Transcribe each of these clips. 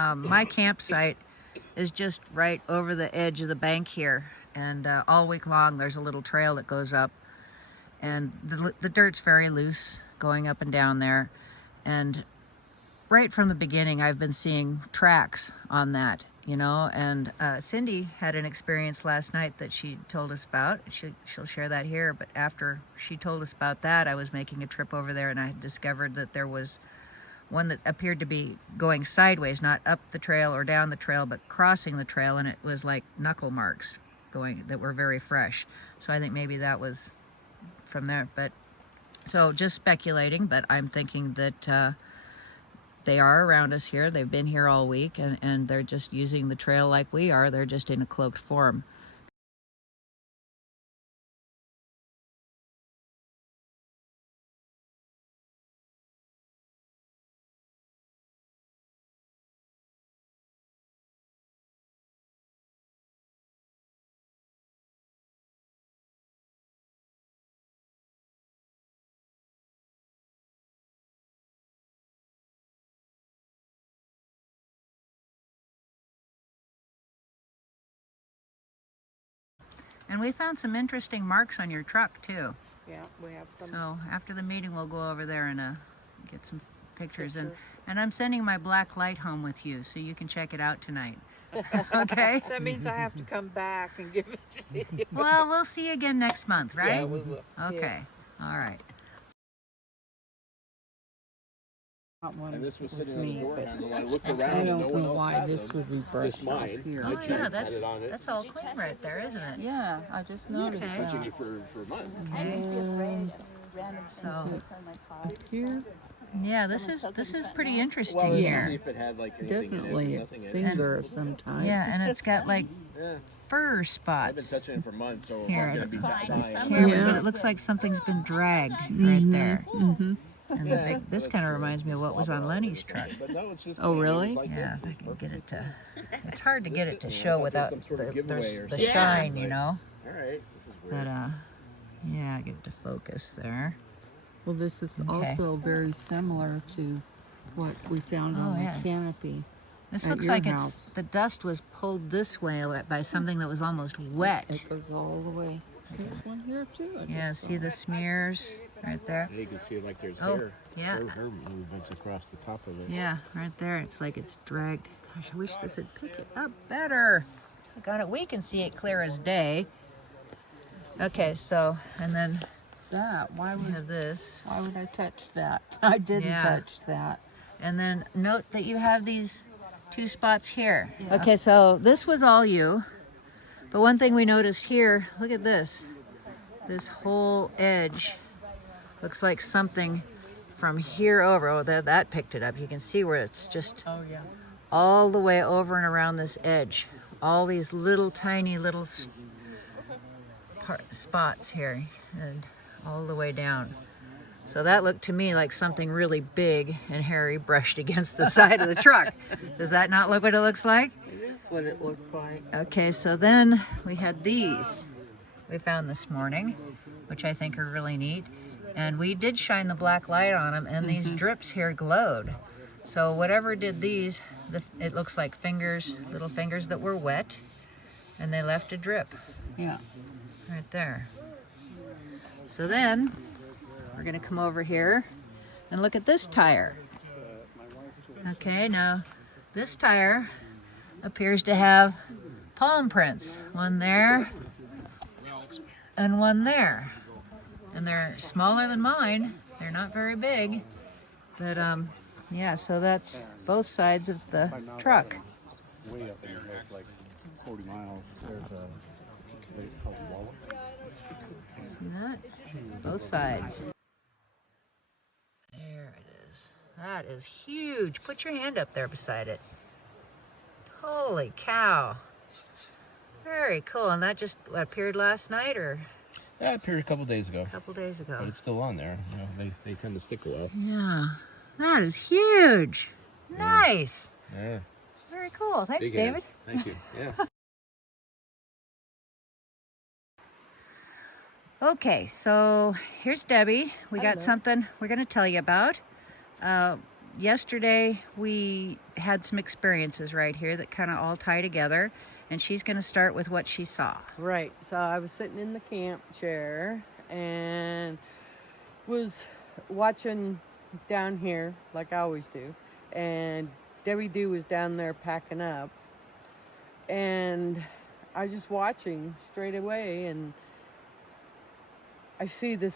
My campsite is just right over the edge of the bank here, and all week long there's a little trail that goes up, and the dirt's very loose going up and down there, and right from the beginning I've been seeing tracks on that, you know, and Cindy had an experience last night that she told us about. She'll share that here, but after she told us about that, I was making a trip over there and I discovered that there was one that appeared to be going sideways, not up the trail or down the trail, but crossing the trail, and it was like knuckle marks going that were very fresh. So I think maybe that was from there. But so just speculating, but I'm thinking that they are around us here. They've been here all week, and they're just using the trail like we are. They're just in a cloaked form. And we found some interesting marks on your truck too. Yeah, we have some. So after the meeting, we'll go over there and get some pictures. And I'm sending my black light home with you, so you can check it out tonight. Okay? That means I have to come back and give it to you. Well, we'll see you again next month, right? Yeah, we will. Okay. Yeah. All right. And this was sitting on the door handle. I looked around and no one else had them. would be This mine. here. Oh yeah, that's all clean right there, isn't it? Yeah, I just noticed Okay. Searching that. it for months. So Here, yeah, this is pretty interesting Well, let's see here. if it had like anything definitely in a it. Nothing in it. finger of some type. Yeah, and it's got like Yeah. fur I've been spots touching it for months, so Here, I'm gonna it's be dying. here, Yeah. but it looks like something's been dragged right there. Mm-hmm. And the big, this kind of reminds me of what was on Lenny's truck. But no, it's just Oh, clean. It was really? like Yeah, this. if I can get it to. It's hard to get it to Just show sitting there. I without thought some sort of giveaway or the something. shine, you Like, know. All right, this is But weird. yeah, get it to focus there. Well, this is Okay. also very similar to what we found on Oh, the yeah. canopy. This At looks your like house. the dust was pulled this way by something that was almost wet. It goes all the way. There's one here too. I Yeah, just see saw. the smears right there? And you can see like there's Oh, hair. yeah. Hair movements across the top of it. Yeah, right there. It's like it's dragged. Gosh, I wish this would pick it up better. I got it. We can see it clear as day. Okay, so, and then That. Why we would have this. Why would I touch that? I didn't Yeah. touch that. And then note that you have these two spots here. Okay, so this was all you. But one thing we noticed here, look at this. This whole edge looks like something from here over. Oh, that picked it up. You can see where it's just Oh yeah. all the way over and around this edge. All these little tiny little spots here and all the way down. So that looked to me like something really big and hairy brushed against the side of the truck. Does that not look what it looks like? It is what it looks like. Okay, so then we had these we found this morning, which I think are really neat. And we did shine the black light on them, and these drips here glowed. So whatever did these, it looks like fingers, little fingers that were wet, and they left a drip Yeah. right there. So then we're gonna come over here and look at this tire. Okay, now this tire appears to have palm prints. One there and one there. And they're smaller than mine. They're not very big. But yeah, so that's both sides of the truck. Way up in the north, like 40 miles. There's a lake called Wallop. See that? Both sides. There it is. That is huge. Put your hand up there beside it. Holy cow. Very cool. And that just appeared last night or Yeah, it appeared a couple days ago, a couple days ago? but it's still on there. You know, they tend to stick a while. Yeah. That is huge. Nice. Yeah. Very cool. Thanks, Big head. David. Thank you. Yeah. Okay, so here's Debbie. We got Hello. something we're going to tell you about. yesterday we had some experiences right here that kind of all tie together, and she's going to start with what she saw. Right. So I was sitting in the camp chair and was watching down here like I always do. And Debbie Doo was down there packing up. And I was just watching straight away, and I see this,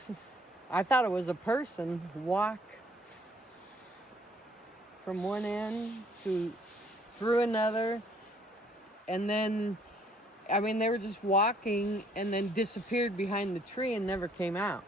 I thought it was a person walk from one end to through another, and then I mean they were just walking and then disappeared behind the tree and never came out.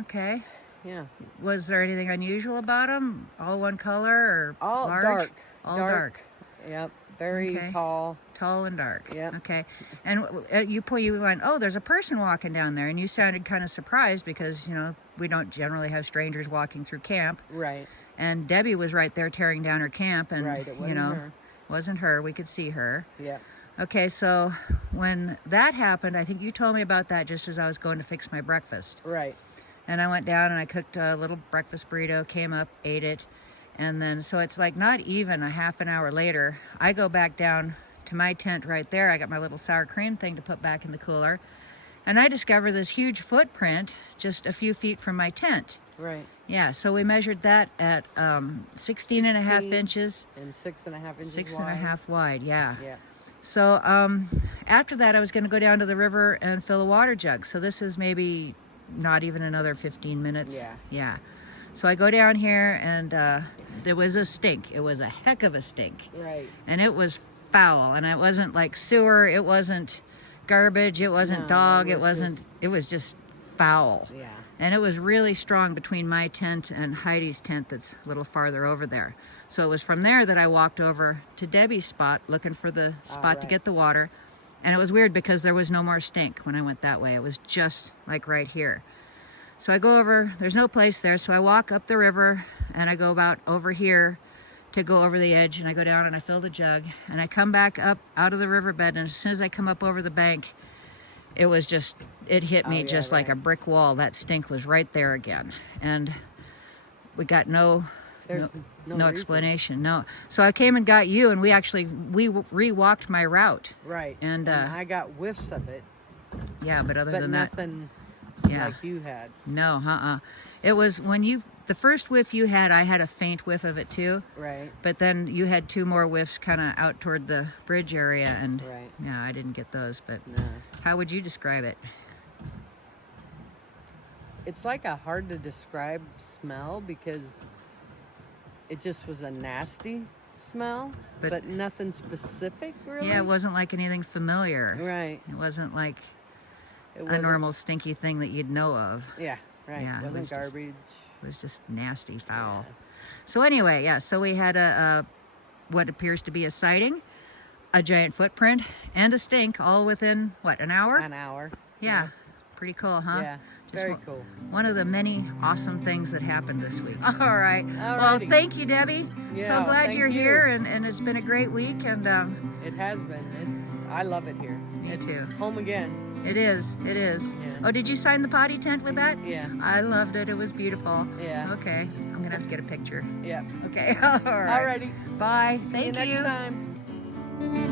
Okay. Yeah. Was there anything unusual about them? All one color or All large? dark. All dark. Yep. Very Okay. tall. Tall and dark. Yep. Okay. And you went, oh, there's a person walking down there, and you sounded kind of surprised because, you know, we don't generally have strangers walking through camp. Right. And Debbie was right there tearing down her camp, and Right. It wasn't you know, her. wasn't her. We could see her. Yeah. Okay, so when that happened, I think you told me about that just as I was going to fix my breakfast. Right. And I went down and I cooked a little breakfast burrito, came up, ate it. And then, so it's like not even a half an hour later, I go back down to my tent right there. I got my little sour cream thing to put back in the cooler. And I discover this huge footprint just a few feet from my tent. Right. Yeah, so we measured that at 16 and a half 16 inches, And 6.5 inches six wide. and a half wide, yeah. Yeah. So after that, I was going to go down to the river and fill a water jug. So this is maybe not even another 15 minutes. Yeah. Yeah. So I go down here, and there was a stink. It was a heck of a stink. Right. And it was foul. And it wasn't like sewer. It wasn't garbage. It wasn't No, dog. it was It was just foul. Yeah. And it was really strong between my tent and Heidi's tent that's a little farther over there. So it was from there that I walked over to Debbie's spot looking for the spot to right. get the water. And it was weird because there was no more stink when I went that way. It was just like right here. So I go over, there's no place there. So I walk up the river and I go about over here to go over the edge, and I go down and I fill the jug and I come back up out of the riverbed. And as soon as I come up over the bank, it was just, it hit me Oh, yeah, just like a right. brick wall. That stink was right there again. And we got no There's no reason. explanation. No. So I came and got you, and we re-walked my route. Right. And, I got whiffs of it, Yeah, but other but than that, nothing yeah. like you had. No, It was when the first whiff you had, I had a faint whiff of it too. Right. But then you had two more whiffs kind of out toward the bridge area, and Right. yeah, I didn't get those. But No. how would you describe it? It's like a hard to describe smell because it just was a nasty smell, But- but nothing specific really. Yeah, it wasn't like anything familiar. Right. It wasn't like It a wasn't- normal stinky thing that you'd know of. Yeah. Right. Yeah, it wasn't was just- garbage. It was just nasty, foul. Yeah. So anyway, yeah, so we had a what appears to be a sighting, a giant footprint, and a stink all within, what, an hour? An hour. Yeah, pretty cool, huh? Yeah. Just Very one- cool. One of the many awesome things that happened this week. All right. Well, Alrighty. thank you, Debbie. Yeah, So glad thank you're you. here, and it's been a great week, and It has been. I love it here. Me It's too. Home again. it is. Yeah. Oh, did you sign the potty tent with that? Yeah. I loved it. It was beautiful. Yeah. Okay. I'm going to have to get a picture. Yeah. Okay. All right. Alrighty. Bye. See Thank you next time.